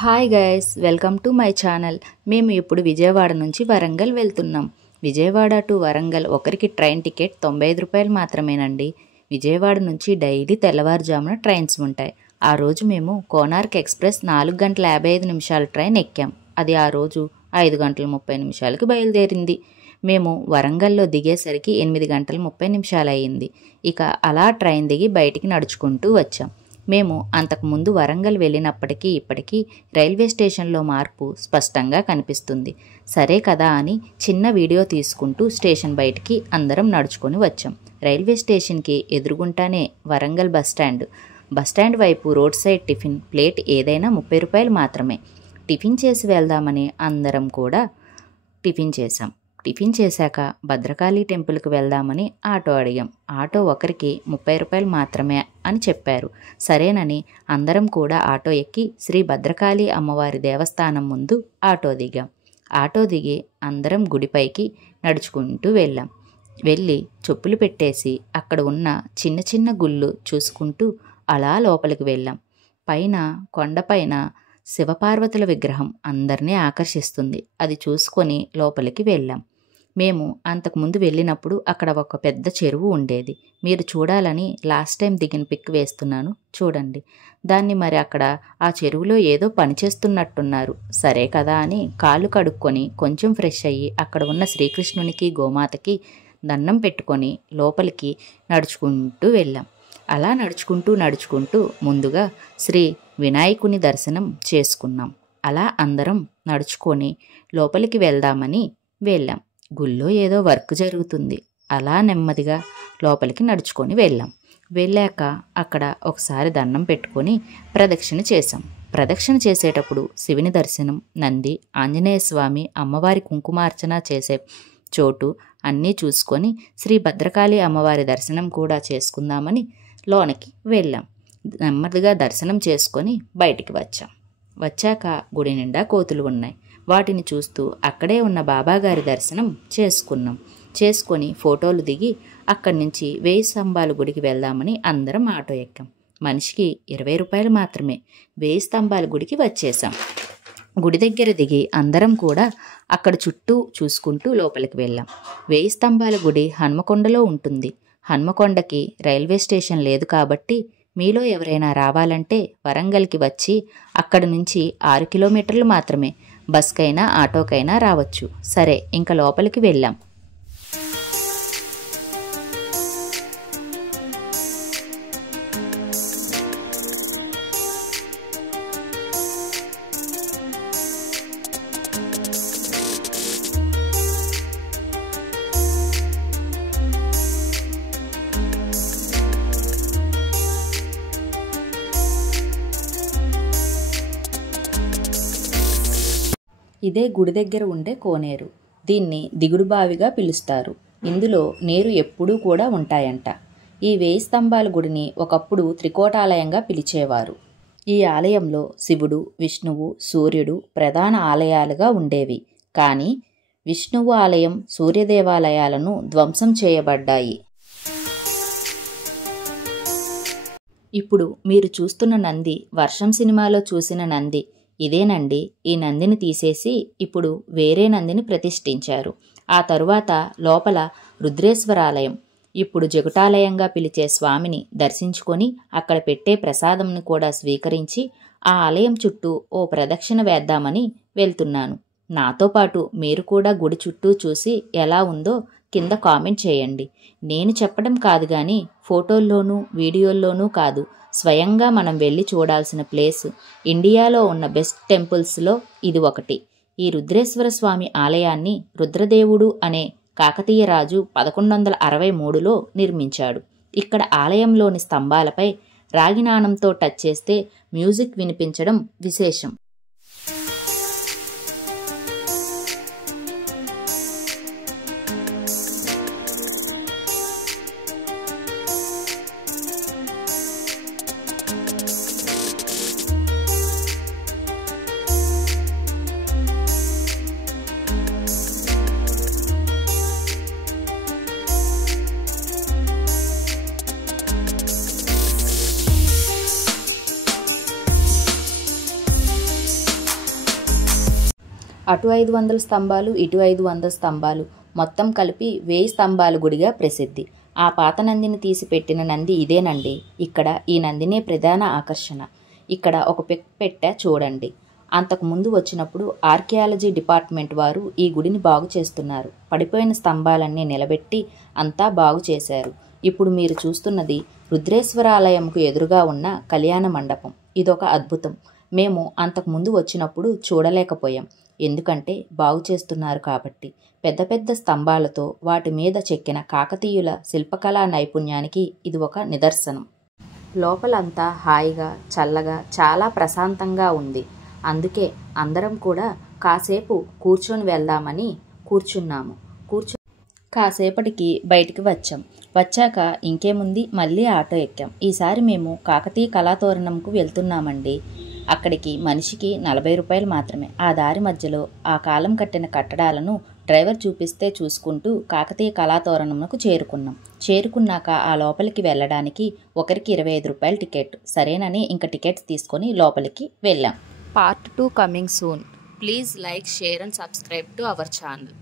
Hi guys, welcome to my channel. మేము ఇప్పుడు విజయవాడ నుంచి వరంగల్ వెళ్తున్నాం. విజయవాడ టు వరంగల్ ఒకరికి ట్రైన్ టికెట్ 95 రూపాయలు మాత్రమేనండి. విజయవాడ నుంచి డైలీ తెల్లవారుజామున ట్రైన్స్ ఉంటాయి. ఆ రోజు మేము కోనార్క్ ఎక్స్ప్రెస్ 4 గంటల 55 నిమిషాల ట్రైన్ ఎక్కాం. అది ఆ రోజు 5 గంటల 30 నిమిషాలకి బయలుదేరింది. మేము వరంగల్లో దిగేసరికి 8 గంటల 30 నిమిషాలు అయ్యింది. ఇక అలా ట్రైన్ దిగి బయటికి నడుచుకుంటూ వచ్చాం. మేము అంతకుముందు వరంగల్ వెళ్ళినప్పటికీ ఇప్పటికీ రైల్వే స్టేషన్లో మార్పు స్పష్టంగా కనిపిస్తుంది. సరే కదా అని చిన్న వీడియో తీసుకుంటూ స్టేషన్ బయటికి అందరం నడుచుకొని వచ్చాం. రైల్వే స్టేషన్కి ఎదురుగుంటానే వరంగల్ బస్టాండ్ వైపు రోడ్ సైడ్ టిఫిన్ ప్లేట్ ఏదైనా 30 రూపాయలు మాత్రమే. టిఫిన్ చేసి వెళ్దామని అందరం కూడా టిఫిన్ చేసాం. టిఫిన్ చేశాక భద్రకాళి టెంపుల్కి వెళ్దామని ఆటో అడిగాం. ఆటో ఒకరికి 30 రూపాయలు మాత్రమే అని చెప్పారు. సరేనని అందరం కూడా ఆటో ఎక్కి శ్రీ భద్రకాళి అమ్మవారి దేవస్థానం ముందు ఆటో దిగాం. ఆటో దిగి అందరం గుడిపైకి నడుచుకుంటూ వెళ్ళి చెప్పులు పెట్టేసి అక్కడ ఉన్న చిన్న చిన్న గుళ్ళు చూసుకుంటూ అలా లోపలికి వెళ్ళాం. పైన కొండపైన శివపార్వతుల విగ్రహం అందరినీ ఆకర్షిస్తుంది. అది చూసుకొని లోపలికి వెళ్ళాం. మేము అంతకుముందు వెళ్ళినప్పుడు అక్కడ ఒక పెద్ద చెరువు ఉండేది. మీరు చూడాలని లాస్ట్ టైం దిగిన పిక్ వేస్తున్నాను, చూడండి. దాన్ని మరి అక్కడ ఆ చెరువులో ఏదో పని చేస్తున్నట్టున్నారు. సరే కదా అని కాళ్ళు కడుక్కొని కొంచెం ఫ్రెష్ అయ్యి అక్కడ ఉన్న శ్రీకృష్ణునికి గోమాతకి దండం పెట్టుకొని లోపలికి నడుచుకుంటూ వెళ్ళాం. అలా నడుచుకుంటూ ముందుగా శ్రీ వినాయకుని దర్శనం చేసుకున్నాం. అలా అందరం నడుచుకొని లోపలికి వెళ్దామని వెళ్ళాం. గుళ్ళో ఏదో వర్క్ జరుగుతుంది. అలా నెమ్మదిగా లోపలికి నడుచుకొని వెళ్ళాక అక్కడ ఒకసారి దండం పెట్టుకొని ప్రదక్షిణ చేశాం. ప్రదక్షిణ చేసేటప్పుడు శివుని దర్శనం, నంది, ఆంజనేయ స్వామి, అమ్మవారి కుంకుమార్చన చేసే చోటు అన్నీ చూసుకొని శ్రీ భద్రకాళి అమ్మవారి దర్శనం కూడా చేసుకుందామని లోనికి వెళ్ళాం. నెమ్మదిగా దర్శనం చేసుకొని బయటికి వచ్చాక గుడి నిండా కోతులు ఉన్నాయి. వాటిని చూస్తూ అక్కడే ఉన్న బాబాగారి దర్శనం చేసుకొని ఫోటోలు దిగి అక్కడి నుంచి 1000 స్తంభాల గుడికి వెళ్దామని అందరం ఆటో ఎక్కాం. మనిషికి 20 రూపాయలు మాత్రమే. 1000 స్తంభాల గుడికి వచ్చేసాం. గుడి దగ్గర దిగి అందరం కూడా అక్కడ చుట్టూ చూసుకుంటూ లోపలికి వెళ్ళాం. 1000 స్తంభాల గుడి హన్మకొండలో ఉంటుంది. హన్మకొండకి రైల్వే స్టేషన్ లేదు కాబట్టి మీలో ఎవరైనా రావాలంటే వరంగల్కి వచ్చి అక్కడి నుంచి 6 కిలోమీటర్లు మాత్రమే. బస్కైనా ఆటోకైనా రావచ్చు. సరే, ఇంకా లోపలికి వెళ్ళాం. ఇదే గుడి దగ్గర ఉండే కోనేరు. దీన్ని దిగుడు బావిగా పిలుస్తారు. ఇందులో నీరు ఎప్పుడూ కూడా ఉంటాయంట. ఈ 1000 స్తంభాల గుడిని ఒకప్పుడు త్రికోటాలయంగా పిలిచేవారు. ఈ ఆలయంలో శివుడు, విష్ణువు, సూర్యుడు ప్రధాన ఆలయాలుగా ఉండేవి. కానీ విష్ణువు ఆలయం, సూర్యదేవాలయాలను ధ్వంసం చేయబడ్డాయి. ఇప్పుడు మీరు చూస్తున్న నంది వర్షం సినిమాలో చూసిన నంది ఇదేనండి. ఈ నందిని తీసేసి ఇప్పుడు వేరే నందిని ప్రతిష్ఠించారు. ఆ తరువాత లోపల రుద్రేశ్వరాలయం, ఇప్పుడు జగుటాలయంగా పిలిచే స్వామిని దర్శించుకొని అక్కడ పెట్టే ప్రసాదంను కూడా స్వీకరించి ఆ ఆలయం చుట్టూ ఓ ప్రదక్షిణ వేద్దామని వెళ్తున్నాను. నాతో పాటు మీరు కూడా గుడి చుట్టూ చూసి ఎలా ఉందో కింద కామెంట్ చేయండి. నేను చెప్పడం కాదు కానీ ఫోటోల్లోనూ వీడియోల్లోనూ కాదు, స్వయంగా మనం వెళ్ళి చూడాల్సిన ప్లేస్. ఇండియాలో ఉన్న బెస్ట్ టెంపుల్స్లో ఇది ఒకటి. ఈ రుద్రేశ్వర స్వామి ఆలయాన్ని రుద్రదేవుడు అనే కాకతీయ రాజు 1163లో నిర్మించాడు. ఇక్కడ ఆలయంలోని స్తంభాలపై రాగి నాణంతో టచ్ చేస్తే మ్యూజిక్ వినిపించడం విశేషం. అటు 500 స్తంభాలు, ఇటు 500 స్తంభాలు, మొత్తం కలిపి 1000 స్తంభాల గుడిగా ప్రసిద్ధి. ఆ పాత నందిని తీసి పెట్టిన నంది ఇదేనండి. ఇక్కడ ఈ నందినే ప్రధాన ఆకర్షణ. ఇక్కడ ఒక పెట్టె చూడండి. అంతకుముందు వచ్చినప్పుడు ఆర్కియాలజీ డిపార్ట్మెంట్ వారు ఈ గుడిని బాగు చేస్తున్నారు. పడిపోయిన స్తంభాలన్నీ నిలబెట్టి అంతా బాగు చేశారు. ఇప్పుడు మీరు చూస్తున్నది రుద్రేశ్వరాలయంకు ఎదురుగా ఉన్న కళ్యాణ మండపం. ఇదొక అద్భుతం. మేము అంతకుముందు వచ్చినప్పుడు చూడలేకపోయాం. ఎందుకంటే బాగు చేస్తున్నారు కాబట్టి. పెద్ద పెద్ద స్తంభాలతో వాటి మీద చెక్కిన కాకతీయుల శిల్పకళా నైపుణ్యానికి ఇది ఒక నిదర్శనం. లోపలంతా హాయిగా, చల్లగా, చాలా ప్రశాంతంగా ఉంది. అందుకే అందరం కూడా కాసేపు కూర్చొని వెళ్దామని కూర్చున్నాము. కాసేపటికి బయటికి వచ్చాక ఇంకేముంది, మళ్ళీ ఆటో ఎక్కాం. ఈసారి మేము కాకతీయ కళాతోరణంకు వెళ్తున్నామండి. అక్కడికి మనిషికి 40 రూపాయలు మాత్రమే. ఆ దారి మధ్యలో ఆ కాలం కట్టిన కట్టడాలను డ్రైవర్ చూపిస్తే చూసుకుంటూ కాకతీయ కళాతోరణంకు చేరుకున్నాక ఆ లోపలికి వెళ్ళడానికి ఒకరికి 25 రూపాయలు టికెట్. సరేనని ఇంక టికెట్స్ తీసుకొని లోపలికి వెళ్ళాం. Part 2 coming soon. Please like, share and subscribe to our channel.